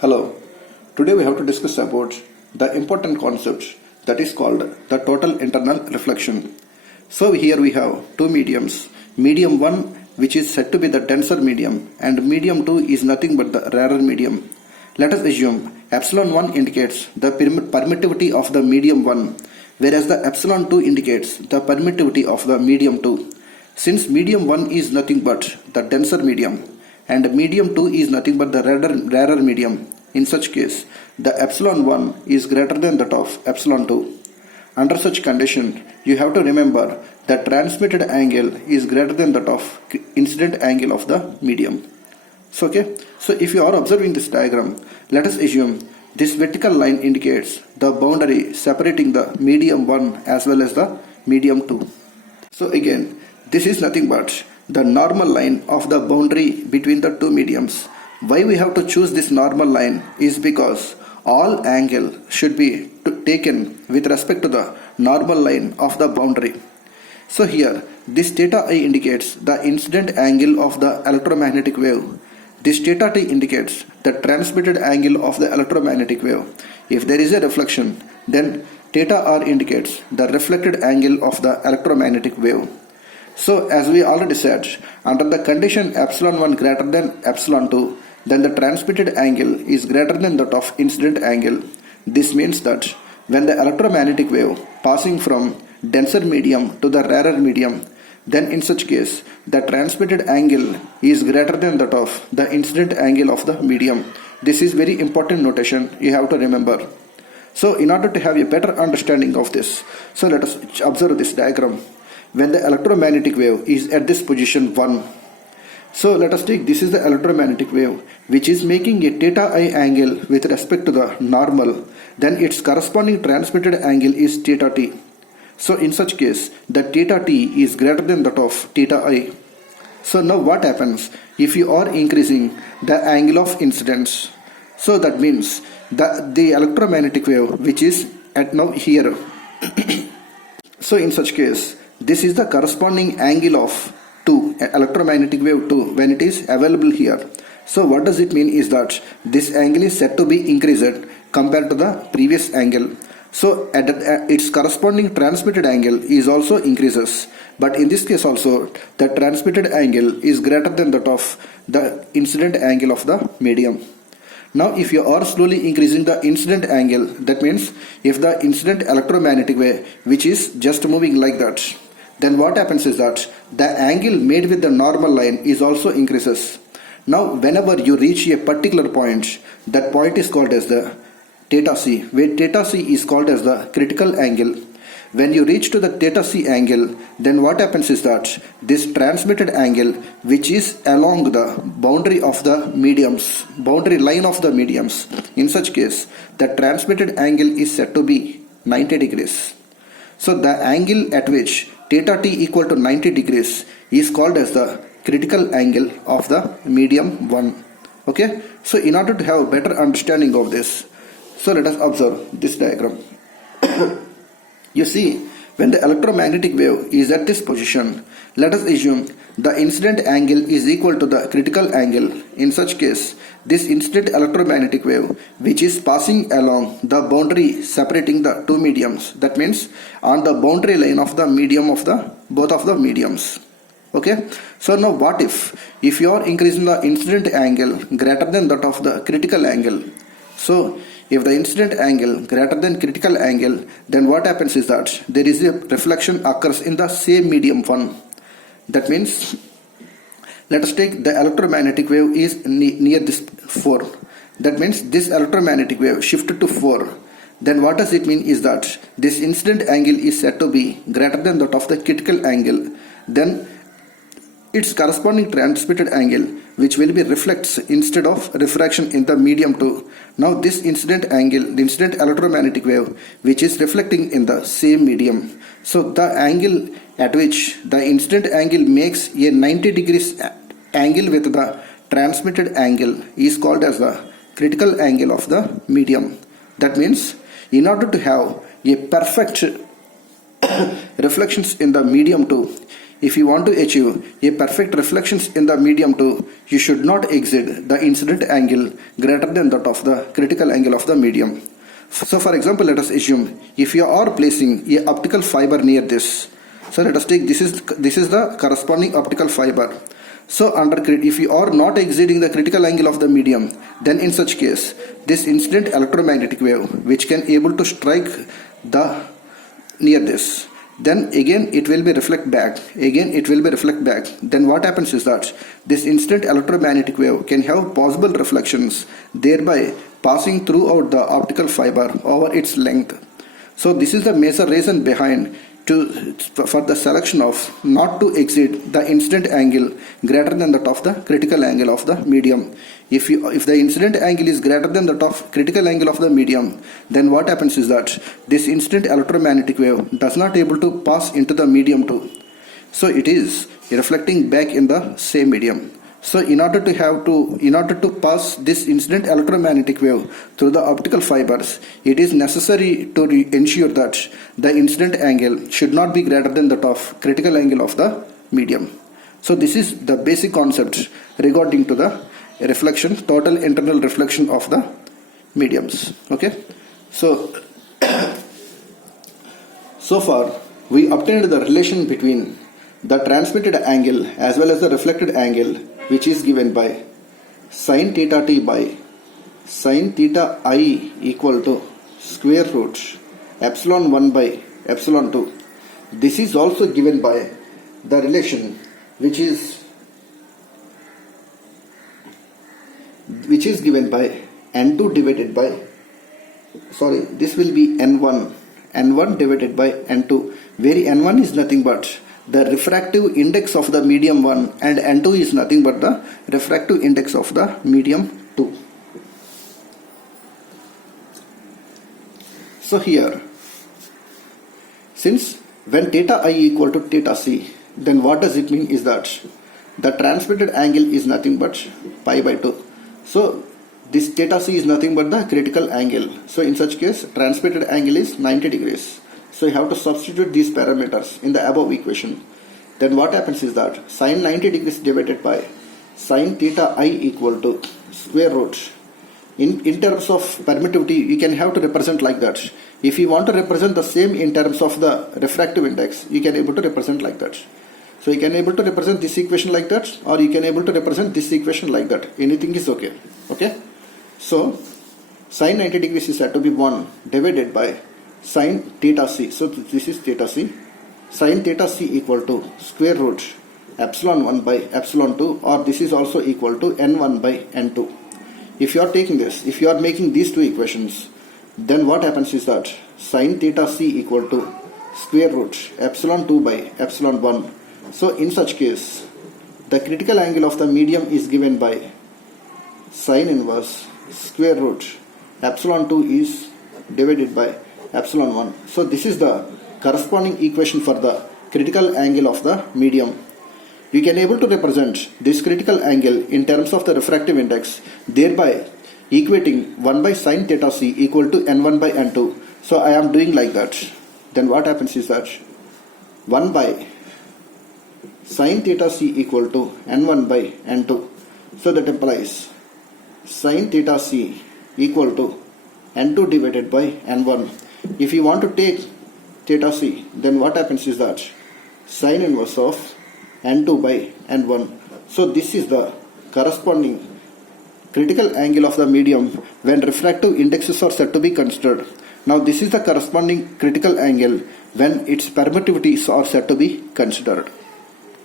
Hello. Today we have to discuss about the important concept that is called the total internal reflection. So here we have two mediums. Medium 1, which is said to be the denser medium, and medium 2 is nothing but the rarer medium. Let us assume epsilon 1 indicates the permittivity of the medium 1, whereas the epsilon 2 indicates the permittivity of the medium 2. Since medium 1 is nothing but the denser medium, and medium 2 is nothing but the rarer medium, in such case, the epsilon 1 is greater than that of epsilon 2. Under such condition, you have to remember that transmitted angle is greater than that of incident angle of the medium. So if you are observing this diagram, let us assume this vertical line indicates the boundary separating the medium 1 as well as the medium 2. So again, this is nothing but the normal line of the boundary between the two mediums. Why we have to choose this normal line is because all angle should be taken with respect to the normal line of the boundary. So here, this theta I indicates the incident angle of the electromagnetic wave. This theta t indicates the transmitted angle of the electromagnetic wave. If there is a reflection, then theta r indicates the reflected angle of the electromagnetic wave. So as we already said, under the condition epsilon 1 greater than epsilon 2, then the transmitted angle is greater than that of incident angle. This means that when the electromagnetic wave passing from denser medium to the rarer medium, then in such case the transmitted angle is greater than that of the incident angle of the medium. This is very important notation you have to remember. So in order to have a better understanding of this, so let us observe this diagram. When the electromagnetic wave is at this position 1, so let us take this is the electromagnetic wave which is making a theta I angle with respect to the normal, then its corresponding transmitted angle is theta t. So in such case the theta t is greater than that of theta I. So now what happens if you are increasing the angle of incidence? So that means the electromagnetic wave which is at now here. So in such case, this is the corresponding angle of 2, electromagnetic wave 2, when it is available here. So what does it mean is that this angle is said to be increased compared to the previous angle. So its corresponding transmitted angle is also increases. But in this case also, the transmitted angle is greater than that of the incident angle of the medium. Now if you are slowly increasing the incident angle, that means if the incident electromagnetic wave which is just moving like that, then what happens is that the angle made with the normal line is also increases. Now whenever you reach a particular point, that point is called as the theta c, where theta c is called as the critical angle. When you reach to the theta c angle, then what happens is that this transmitted angle which is along the boundary of the mediums, boundary line of the mediums, in such case the transmitted angle is said to be 90 degrees. So the angle at which theta t equal to 90 degrees is called as the critical angle of the medium 1. Okay, so in order to have a better understanding of this, so let us observe this diagram. You see, when the electromagnetic wave is at this position, let us assume the incident angle is equal to the critical angle. In such case, this incident electromagnetic wave which is passing along the boundary separating the two mediums, that means on the boundary line of the medium of the both of the mediums. Okay, so now what if you are increasing the incident angle greater than that of the critical angle? So if the incident angle greater than critical angle, then what happens is that there is a reflection occurs in the same medium 1. That means, let us take the electromagnetic wave is near this 4. That means this electromagnetic wave shifted to 4. Then what does it mean is that this incident angle is said to be greater than that of the critical angle. Then its corresponding transmitted angle which will be reflects instead of refraction in the medium 2. Now this incident angle, the incident electromagnetic wave which is reflecting in the same medium. So the angle at which the incident angle makes a 90 degrees angle with the transmitted angle is called as the critical angle of the medium. That means in order to have a perfect reflections in the medium 2, if you want to achieve a perfect reflections in the medium 2, you should not exceed the incident angle greater than that of the critical angle of the medium. So for example, let us assume if you are placing a optical fiber near this. So let us take this is the corresponding optical fiber. So if you are not exceeding the critical angle of the medium, then in such case, this incident electromagnetic wave which can able to strike the near this, then again it will be reflect back, then what happens is that this incident electromagnetic wave can have possible reflections, thereby passing throughout the optical fiber over its length. So this is the major reason behind for the selection of not to exceed the incident angle greater than that of the critical angle of the medium. If the incident angle is greater than that of critical angle of the medium, then what happens is that this incident electromagnetic wave does not able to pass into the medium 2. So it is reflecting back in the same medium. So in order to pass this incident electromagnetic wave through the optical fibers, it is necessary to ensure that the incident angle should not be greater than that of critical angle of the medium. So this is the basic concept regarding to the reflection, total internal reflection of the mediums. Okay. So far we obtained the relation between the transmitted angle as well as the reflected angle, which is given by sin theta t by sin theta I equal to square root epsilon 1 by epsilon 2. This is also given by the relation which is given by n2 divided by, this will be n1 divided by n2, where n1 is nothing but the refractive index of the medium 1 and n2 is nothing but the refractive index of the medium 2. So here, since when theta I equal to theta c, then what does it mean is that the transmitted angle is nothing but pi by 2. So this theta c is nothing but the critical angle. So in such case, transmitted angle is 90 degrees. So you have to substitute these parameters in the above equation. Then what happens is that sin 90 degrees divided by sin theta I equal to square root. In terms of permittivity, you can have to represent like that. If you want to represent the same in terms of the refractive index, you can able to represent like that. So you can able to represent this equation like that, or you can able to represent this equation like that. Anything is okay. Okay. So sin 90 degrees is said to be 1 divided by sin theta c. So this is theta c. Sin theta c equal to square root epsilon 1 by epsilon 2, or this is also equal to n1 by n2. If you are taking this, if you are making these two equations, then what happens is that sin theta c equal to square root epsilon 2 by epsilon 1. So in such case, the critical angle of the medium is given by sin inverse square root epsilon 2 is divided by epsilon 1. So this is the corresponding equation for the critical angle of the medium. You can able to represent this critical angle in terms of the refractive index, thereby equating 1 by sin theta c equal to n1 by n2. So I am doing like that. Then what happens is that 1 by sin theta c equal to n1 by n2. So that implies sin theta c equal to n2 divided by n1. If you want to take theta c, then what happens is that sin inverse of n2 by n1. So this is the corresponding critical angle of the medium when refractive indexes are said to be considered. Now this is the corresponding critical angle when its permittivities are said to be considered.